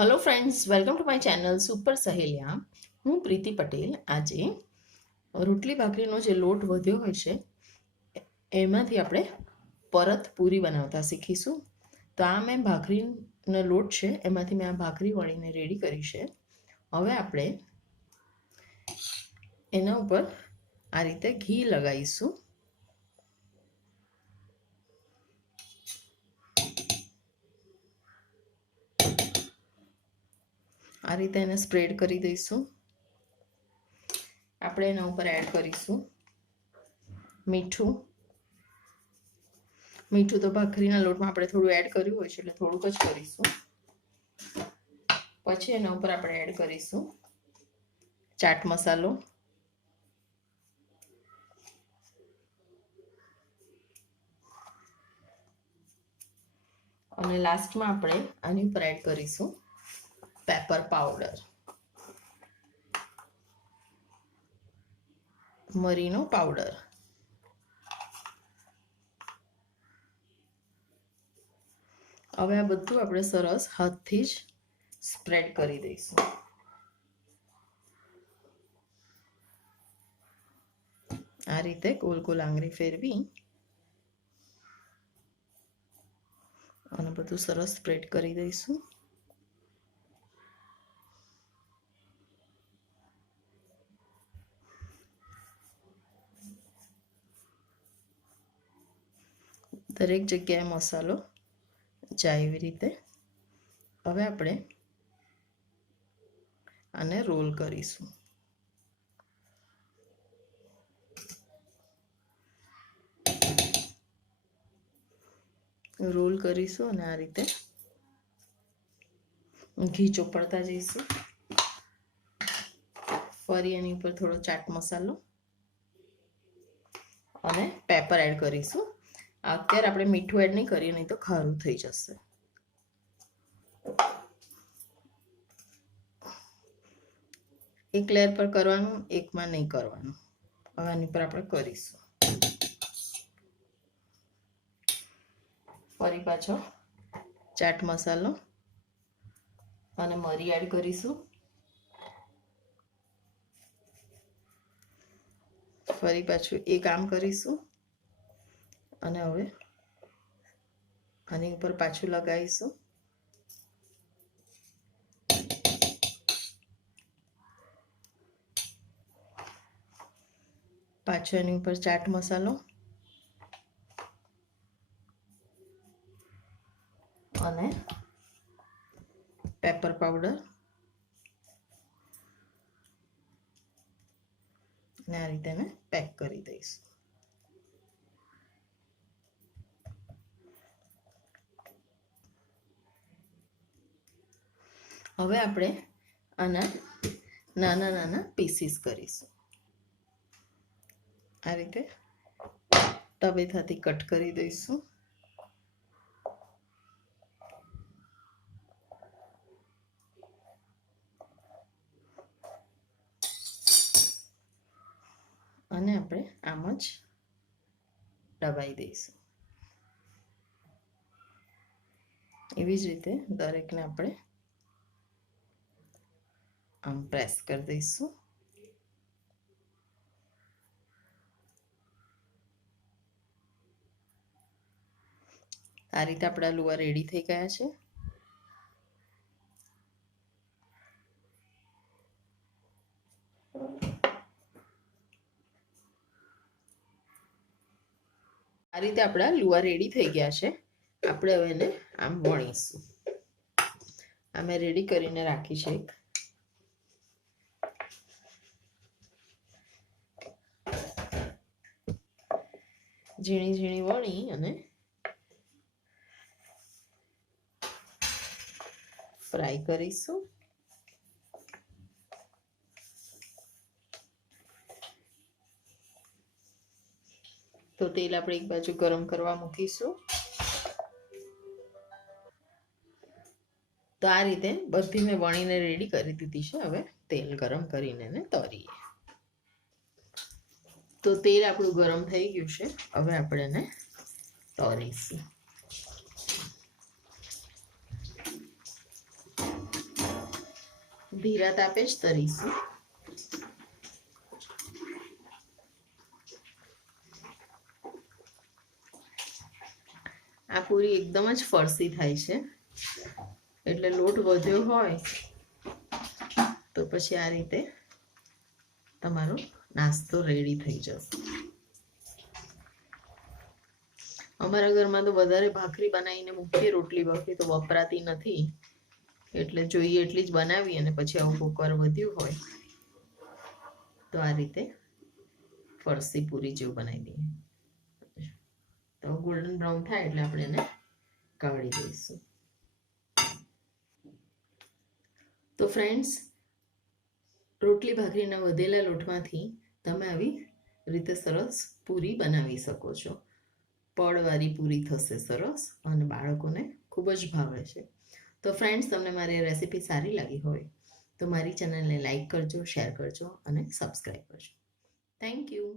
Hello friends, welcome to my channel super સહેલિયા. હું પ્રીતિ પટેલ. આજે રોટલી ભાખરીનો જે લોટ વધ્યો હોય છે એમાંથી આપણે પરત પૂરી બનાવતા શીખીશું. તો આ મેં ભાખરીનો લોટ છે, એમાંથી મેં આ ભાખરી વણીને રેડી કરી છે. હવે આપણે એના ઉપર આ રીતે ઘી લગાવીશું. આ રીતે એને સ્પ્રેડ કરી દઈશું. આપણે એના ઉપર એડ કરીશું મીઠું. મીઠું તો ભાખરીના લોટમાં આપણે થોડું એડ કર્યું હોય છે એટલે થોડુંક જ કરીશું. પછી એના ઉપર આપણે એડ કરીશું ચાટ મસાલો, અને લાસ્ટમાં આપણે આની ઉપર એડ કરીશું પેપર પાવડર, મરીનો પાવડર. હવે આ બધું આપણે સરસ હાથથી જ સ્પ્રેડ કરી દઈશું. આ રીતે ગોલ ગોલ આંગળી ફેરવી અને બધું સરસ સ્પ્રેડ કરી દઈશું. દરેક જગ્યાએ મસાલો જાય એવી રીતે. હવે આપણે આને રોલ કરીશું. રોલ કરીશું અને આ રીતે ઘી ચોપડતા જઈશું. ફરી એની ઉપર થોડો ચાટ મસાલો અને પેપર એડ કરીશું. અત્યારે આપણે મીઠું એડ નહીં કરીએ, નહીં તો ખારું થઈ જશે. એક લેયર પર કરવાનું, એકમાં નહીં કરવાનું. હવે આની પર આપણે કરીશું. ફરી પાછો ચાટ મસાલો અને મરી એડ કરીશું. ફરી પાછું એક આમ કરીશું અને હવે આની ઉપર પાછું લગાવીશું. પાછો એની ઉપર ચાટ મસાલો અને પેપર પાવડર, અને આ રીતે એને પેક કરી દઈશું. હવે આપણે આના નાના નાના પીસીસ કરીશું. આ રીતે તવેથાથી કટ કરી દઈશું. અને આપણે આમ જ દબાઈ દઈશું. એવી જ રીતે દરેકને આપણે આમ પ્રેસ કરી દઈશું. આ રીતે આપણા લુવા રેડી થઈ ગયા છે. આ રીતે આપણા લુવા રેડી થઈ ગયા છે. આપણે હવે એને આમ વણીશું. આ મેં રેડી કરીને રાખી છે. ઝીણી ઝીણી વણી અને ફ્રાય કરીશું. તો તેલ આપણે એક બાજુ ગરમ કરવા મૂકીશું. તો આ રીતે બધી મેં વણીને રેડી કરી દીધી છે. હવે તેલ ગરમ કરીને એને તળીએ. તો તેલ આપણું ગરમ થઈ ગયું છે. હવે આપણે એને તળીશું. ધીરા તાપે જ તરીશું. આ પૂરી એકદમ જ ફરસી થાય છે, એટલે લોટ વધ્યો હોય તો પછી આ રીતે તમારો નાસ્તો રેડી થઈ જશે. અમારા ઘરમાં તો વધારે ભાખરી બનાવીને મૂકીએ, રોટલી ભાખરી તો વપરાતી નથી, એટલે જોઈએ એટલી જ બનાવી અને પછી આવું કોકવાર વધ્યું હોય તો આ રીતે ફરસી પૂરી જેવું બનાવી દઈએ. તો ગોલ્ડન બ્રાઉન થાય એટલે આપણે એને કાઢી દઈશું. તો ફ્રેન્ડ્સ, રોટલી ભાખરીના વધેલા લોટમાંથી તમે આવી રીતે સરસ પૂરી બનાવી શકો છો. પડવાળી પૂરી થશે સરસ અને બાળકોને ખૂબ જ ભાવે છે. તો ફ્રેન્ડ્સ, તમને મારી રેસીપી સારી લાગી હોય તો મારી ચેનલને લાઈક કરજો, શેર કરજો અને સબસ્ક્રાઈબ કરજો. Thank you.